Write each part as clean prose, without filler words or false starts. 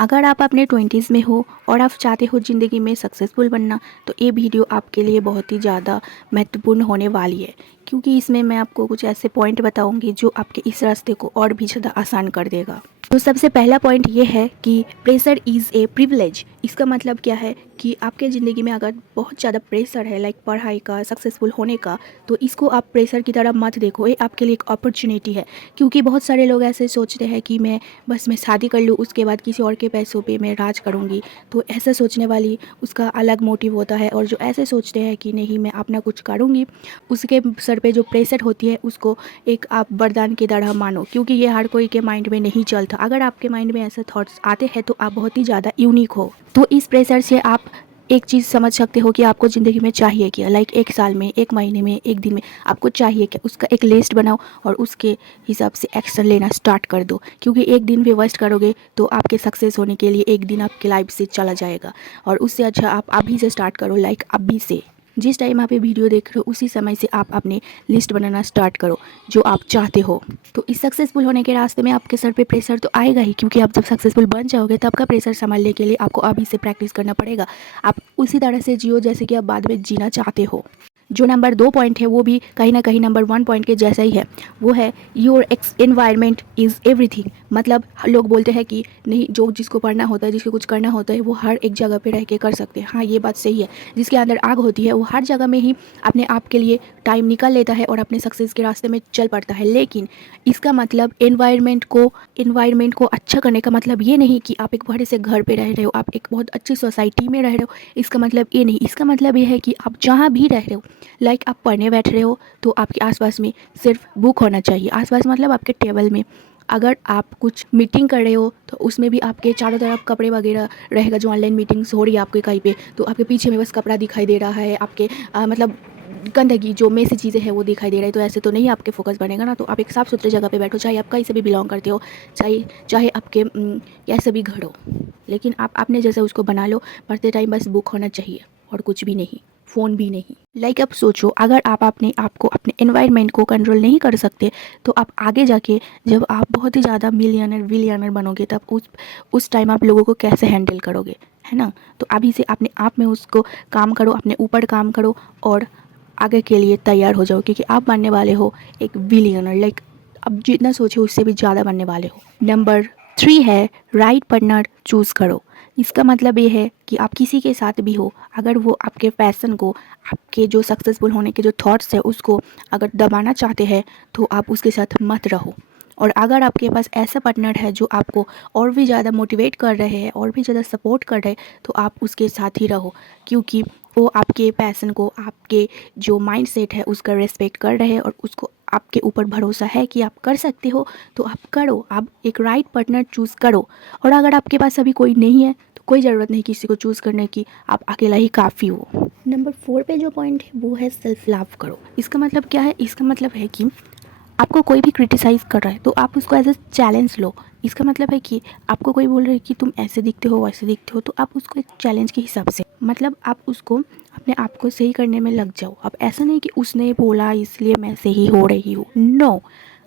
अगर आप अपने 20s में हो और आप चाहते हो ज़िंदगी में सक्सेसफुल बनना, तो ये वीडियो आपके लिए बहुत ही ज़्यादा महत्वपूर्ण होने वाली है, क्योंकि इसमें मैं आपको कुछ ऐसे पॉइंट बताऊंगी जो आपके इस रास्ते को और भी ज़्यादा आसान कर देगा। तो सबसे पहला पॉइंट ये है कि प्रेशर इज़ ए प्रिविलेज। इसका मतलब क्या है कि आपके ज़िंदगी में अगर बहुत ज़्यादा प्रेशर है, लाइक पढ़ाई का, सक्सेसफुल होने का, तो इसको आप प्रेशर की तरह मत देखो। ये आपके लिए एक अपॉर्चुनिटी है, क्योंकि बहुत सारे लोग ऐसे सोचते हैं कि मैं शादी कर लूँ, उसके बाद किसी और के पैसों पे मैं राज करूँगी। तो ऐसा सोचने वाली उसका अलग मोटिव होता है, और जो ऐसे सोचते हैं कि नहीं मैं अपना कुछ करूँगी, उसके सर पे जो प्रेशर होती है उसको एक आप वरदान की तरह मानो, क्योंकि ये हर कोई के माइंड में नहीं चलता। अगर आपके माइंड में ऐसे थॉट्स आते हैं तो आप बहुत ही ज़्यादा यूनिक हो। तो इस प्रेशर से आप एक चीज़ समझ सकते हो कि आपको ज़िंदगी में चाहिए क्या, लाइक एक साल में, एक महीने में, एक दिन में आपको चाहिए क्या, उसका एक लिस्ट बनाओ और उसके हिसाब से एक्शन लेना स्टार्ट कर दो। क्योंकि एक दिन भी वेस्ट करोगे तो आपके सक्सेस होने के लिए एक दिन आपके लाइफ से चला जाएगा, और उससे अच्छा आप अभी से स्टार्ट करो, लाइक अभी से। जिस टाइम आप ये वीडियो देख रहे हो उसी समय से आप अपने लिस्ट बनाना स्टार्ट करो जो आप चाहते हो। तो इस सक्सेसफुल होने के रास्ते में आपके सर पे प्रेशर तो आएगा ही, क्योंकि आप जब सक्सेसफुल बन जाओगे तब का प्रेशर संभालने के लिए आपको अभी से प्रैक्टिस करना पड़ेगा। आप उसी तरह से जियो जैसे कि आप बाद में जीना चाहते हो। जो नंबर 2 पॉइंट है वो भी कहीं ना कहीं नंबर 1 पॉइंट के जैसा ही है। वो है योर एनवायरनमेंट इज़ एवरीथिंग। मतलब लोग बोलते हैं कि नहीं, जो जिसको पढ़ना होता है, जिसको कुछ करना होता है, वो हर एक जगह पे रह के कर सकते हैं। हाँ, ये बात सही है। जिसके अंदर आग होती है वो हर जगह में ही अपने आप के लिए टाइम निकाल लेता है और अपने सक्सेस के रास्ते में चल पड़ता है। लेकिन इसका मतलब एनवायरनमेंट को अच्छा करने का मतलब ये नहीं कि आप एक बड़े से घर पे रह रहे हो, आप एक बहुत अच्छी सोसाइटी में रह रहे हो। इसका मतलब ये नहीं, इसका मतलब ये है कि आप जहाँ भी रह रहे हो, लाइक आप पढ़ने बैठ रहे हो तो आपके आसपास में सिर्फ बुक होना चाहिए। आसपास मतलब आपके टेबल में। अगर आप कुछ मीटिंग कर रहे हो तो उसमें भी आपके चारों तरफ कपड़े वगैरह रहेगा। जो ऑनलाइन मीटिंग्स हो रही है आपके कहीं पे, तो आपके पीछे में बस कपड़ा दिखाई दे रहा है, आपके मतलब गंदगी जो मेसी चीज़ें हैं वो दिखाई दे रही है। तो ऐसे तो नहीं आपके फोकस बनेगा ना। तो आप एक साफ़ सुथरे जगह पे बैठो, चाहे आप कहीं से भी बिलोंग करते हो, चाहे चाहे आपके कैसे भी घर हो, लेकिन आप अपने जैसे उसको बना लो। पढ़ते टाइम बस बुक होना चाहिए और कुछ भी नहीं, फ़ोन भी नहीं। लाइक आप सोचो, अगर आप अपने आप को, अपने एनवायरनमेंट को कंट्रोल नहीं कर सकते, तो आप आगे जाके जब आप बहुत ही ज़्यादा मिलियनर बिलियनर बनोगे तब उस टाइम आप लोगों को कैसे हैंडल करोगे, है ना। तो अभी से अपने आप में उसको काम करो, अपने ऊपर काम करो और आगे के लिए तैयार हो जाओ, क्योंकि आप बनने वाले हो एक बिलियनर। लाइक अब जितना सोचे उससे भी ज़्यादा बनने वाले हो। नंबर 3 है राइट पार्टनर चूज़ करो। इसका मतलब ये है कि आप किसी के साथ भी हो, अगर वो आपके पैशन को, आपके जो सक्सेसफुल होने के जो थॉट्स है उसको अगर दबाना चाहते हैं, तो आप उसके साथ मत रहो। और अगर आपके पास ऐसा पार्टनर है जो आपको और भी ज़्यादा मोटिवेट कर रहे हैं, और भी ज़्यादा सपोर्ट कर रहे हैं, तो आप उसके साथ ही रहो, क्योंकि वो आपके पैशन को, आपके जो माइंडसेट है उसका रेस्पेक्ट कर रहे हैं, और उसको आपके ऊपर भरोसा है कि आप कर सकते हो। तो आप करो, आप एक राइट पार्टनर चूज़ करो। और अगर आपके पास अभी कोई नहीं है तो कोई ज़रूरत नहीं किसी को चूज़ करने की, आप अकेला ही काफ़ी हो। नंबर 4 पे जो पॉइंट है वो है सेल्फ लव करो। इसका मतलब क्या है? इसका मतलब है कि आपको कोई भी क्रिटिसाइज़ कर रहा है तो आप उसको एज ए चैलेंज लो। इसका मतलब है कि आपको कोई बोल रहा है कि तुम ऐसे दिखते हो, वैसे दिखते हो, तो आप उसको एक चैलेंज के हिसाब से, मतलब आप उसको अपने आप को सही करने में लग जाओ। अब ऐसा नहीं कि उसने बोला इसलिए मैं सही हो रही हूँ, नो।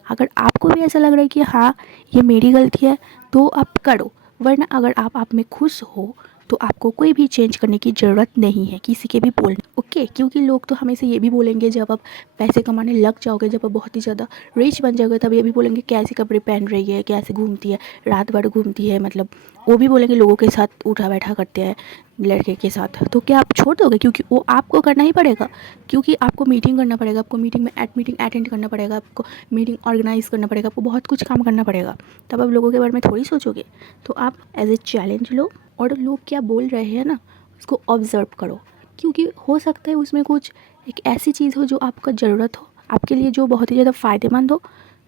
अगर आपको भी ऐसा लग रहा है कि हाँ ये मेरी गलती है, तो आप करो। वरना अगर आप में खुश हो तो आपको कोई भी चेंज करने की ज़रूरत नहीं है किसी के भी बोलने, ओके। क्योंकि लोग तो हमेशा ये भी बोलेंगे, जब आप पैसे कमाने लग जाओगे, जब आप बहुत ही ज़्यादा रिच बन जाओगे, तब ये भी बोलेंगे कैसे कपड़े पहन रही है, कैसे घूमती है, रात भर घूमती है। मतलब वो भी बोलेंगे लोगों के साथ उठा बैठा करते हैं लड़के के साथ। तो क्या आप छोड़ दोगे? क्योंकि वो आपको करना ही पड़ेगा, क्योंकि आपको मीटिंग करना पड़ेगा, आपको मीटिंग अटेंड करना पड़ेगा, आपको मीटिंग ऑर्गेनाइज करना पड़ेगा, आपको बहुत कुछ काम करना पड़ेगा। तब आप लोगों के बारे में थोड़ी सोचोगे। तो आप एज ए चैलेंज लो, और लोग क्या बोल रहे हैं ना उसको ऑब्ज़र्व करो, क्योंकि हो सकता है उसमें कुछ एक ऐसी चीज़ हो जो आपका ज़रूरत हो, आपके लिए जो बहुत ही ज़्यादा फ़ायदेमंद हो।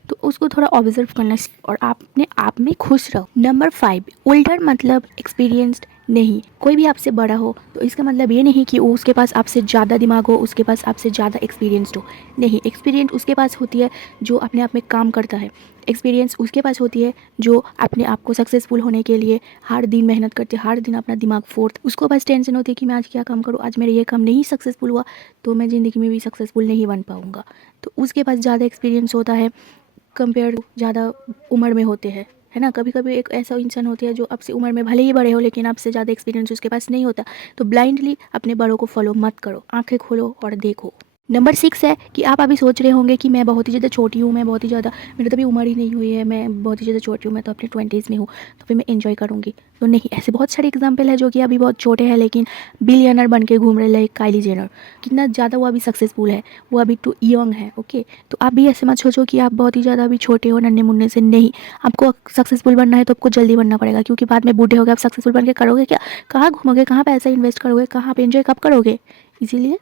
तो उसको थोड़ा ऑब्जर्व करना और आप अपने आप में खुश रहो। नंबर 5, ओल्डर मतलब एक्सपीरियंस्ड नहीं। कोई भी आपसे बड़ा हो तो इसका मतलब ये नहीं कि वो उसके पास आपसे ज़्यादा दिमाग हो, उसके पास आपसे ज़्यादा एक्सपीरियंस्ड हो। नहीं, एक्सपीरियंस उसके पास होती है जो अपने आप में काम करता है। एक्सपीरियंस उसके पास होती है जो अपने आप को सक्सेसफुल होने के लिए हर दिन मेहनत करते, हर दिन अपना दिमाग फोड़ते। उसको बस टेंशन होती है कि मैं आज क्या काम करूँ, आज मेरा ये काम नहीं सक्सेसफुल हुआ तो मैं ज़िंदगी में भी सक्सेसफुल नहीं बन पाऊँगा। तो उसके पास ज़्यादा एक्सपीरियंस होता है कंपेयर ज़्यादा उम्र में होते हैं, है ना। कभी कभी एक ऐसा इंसान होता है जो आपसे उम्र में भले ही बड़े हो लेकिन आपसे ज़्यादा एक्सपीरियंस उसके पास नहीं होता, तो ब्लाइंडली अपने बड़ों को फॉलो मत करो, आंखें खोलो और देखो। नंबर 6 है कि आप अभी सोच रहे होंगे कि मैं बहुत ही ज़्यादा छोटी हूँ, मैं बहुत ही ज़्यादा, मेरी तो अभी उम्र ही नहीं हुई है, मैं बहुत ही ज़्यादा छोटी हूँ, मैं तो अपने 20s में हूँ, तो फिर मैं एंजॉय करूँगी। तो नहीं, ऐसे बहुत सारे एग्जांपल है जो कि अभी बहुत छोटे हैं लेकिन बिलियनर बन के घूम रहे, लाइक काइली जेनर, कितना ज़्यादा वो अभी सक्सेसफुल है, वो अभी टू यंग है। ओके, तो आप भी ऐसे मत सोचो कि आप बहुत ही ज़्यादा अभी छोटे हो, नन्हे मुन्ने से। नहीं, आपको सक्सेसफुल बनना है तो आपको जल्दी बनना पड़ेगा, क्योंकि बाद में बूढ़े हो गए आप सक्सेसफुल बन के करोगे क्या? कहाँ घूमोगे, कहाँ पैसा इन्वेस्ट करोगे, कहाँ आप एंजॉय कब करोगे? इसीलिए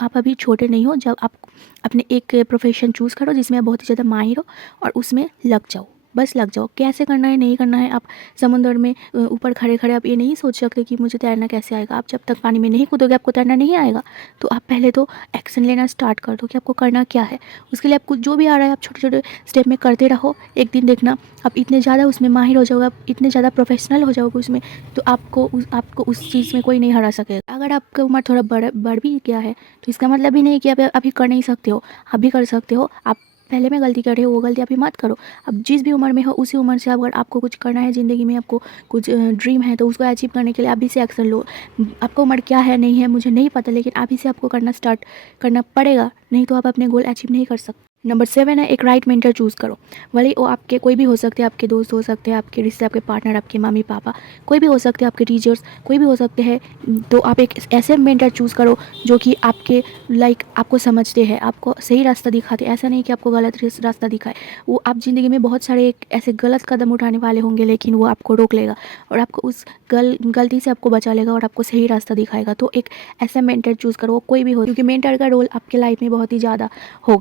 आप अभी छोटे नहीं हो। जब आप अपने एक प्रोफेशन चूज़ करो जिसमें आप बहुत ही ज़्यादा माहिर हो और उसमें लग जाओ, बस लग जाओ। कैसे करना है नहीं करना है, आप समुद्र में ऊपर खड़े खड़े आप ये नहीं सोच सकते कि मुझे तैरना कैसे आएगा। आप जब तक पानी में नहीं कूदोगे आपको तैरना नहीं आएगा। तो आप पहले तो एक्शन लेना स्टार्ट कर दो कि आपको करना क्या है। उसके लिए आपको जो भी आ रहा है आप छोटे छोटे स्टेप में करते रहो। एक दिन देखना आप इतने ज़्यादा उसमें माहिर हो जाओगे, आप इतने ज़्यादा प्रोफेशनल हो जाओगे उसमें, तो आपको उस चीज़ में कोई नहीं हरा सकेगा। अगर आपका उम्र थोड़ा बढ़ भी गया है तो इसका मतलब भी नहीं कि आप अभी कर नहीं सकते हो, आप भी कर सकते हो। आप पहले में गलती कर रहे हो वो गलती अभी मत करो। अब जिस भी उम्र में हो उसी उम्र से अगर आपको कुछ करना है ज़िंदगी में, आपको कुछ ड्रीम है तो उसको अचीव करने के लिए अभी से एक्शन लो। आपको उम्र क्या है नहीं है मुझे नहीं पता, लेकिन अभी से आपको करना स्टार्ट करना पड़ेगा, नहीं तो आप अपने गोल अचीव नहीं कर सकते। नंबर 7 है एक राइट मेंटर चूज़ करो। भले वो आपके कोई भी हो सकते हैं, आपके दोस्त हो सकते हैं, आपके रिश्ते, आपके पार्टनर, आपके मम्मी पापा, कोई भी हो सकते हैं, आपके टीचर्स कोई भी हो सकते हैं। तो आप एक ऐसे मेंटर चूज़ करो जो कि आपके लाइक आपको समझते हैं, आपको सही रास्ता दिखाते। ऐसा नहीं कि आपको गलत रास्ता दिखाए। वो आप ज़िंदगी में बहुत सारे एक ऐसे गलत कदम उठाने वाले होंगे लेकिन वो आपको रोक लेगा और आपको उस गलती से आपको बचा लेगा और आपको सही रास्ता दिखाएगा। तो एक ऐसा मेंटर चूज़ करो, कोई भी हो, क्योंकि मेंटर का रोल आपके लाइफ में बहुत ही ज़्यादा होगा।